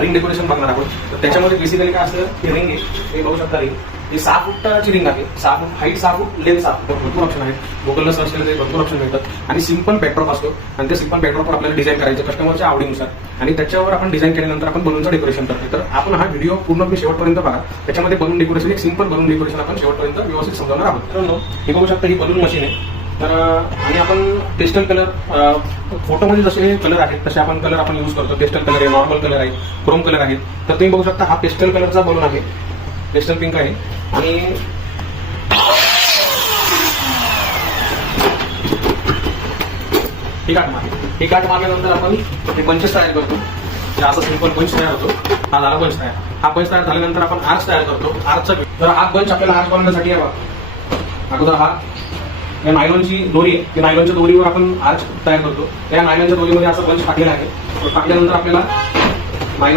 Ring decoration बघणार आहोत. तर त्याच्यामध्ये बेसिकली काय असतं की रिंग आहे, हे बघू शकता रिंग ही 6 फुटाची रिंग आहे. 6 फूट हाईट, 6 फूट लेंथ, 6 फूट. भरपूर ऑप्शन आहेत. गुगलला सर्च केलं तरी भरपूर ऑप्शन मिळतात आणि सिंपल बॅकड्रॉप असतो आणि त्या सिंपल बॅकड्रॉपवर आपल्याला डिझाईन करायचं कस्टमरच्या आवडीनुसार आणि त्याच्यावर आपण डिझाईन केल्यानंतर आपण बलूनचं डेकोरेशन करतो. तर आपण हा व्हिडिओ पूर्ण शेवटपर्यंत बघा. त्याच्यामध्ये बलून डेकोरेशन, एक सिंपल बलून डेकोरेशन आपण शेवटपर्यंत व्यवस्थित समजवणार आहोत. मित्रांनो, हे बघू शकता ही बलून मशीन आहे. तर आणि आपण पेस्टल कलर, फोटोमध्ये जसे कलर आहेत तसे आपण कलर आपण यूज करतो. पेस्टल कलर आहे, नॉर्मल कलर आहे, क्रोम कलर आहेत. तर तुम्ही बघू शकता हा पेस्टल कलरचा बलून आहे, पेस्टल पिंक आहे. आणि ही गाठ मारली. ही गाठ मारल्यानंतर आपण हे बंचेस तयार करतो. असा सिंपल बंच तयार होतो. हा झाला बंच तयार. हा बंच तयार झाल्यानंतर आपण आर्च तयार करतो. आर्चचा तर हा बंच आपल्याला आर्च बनवण्यासाठी यावा. अगोदर हा या नायलॉनची दोरी आहे, त्या नायलॉनच्या दोरीवर आपण आर्च तयार करतो. या नायलॉनच्या दोरीमध्ये असं बंच टाकलेला आहे. टाकल्यानंतर आपल्याला नायलॉन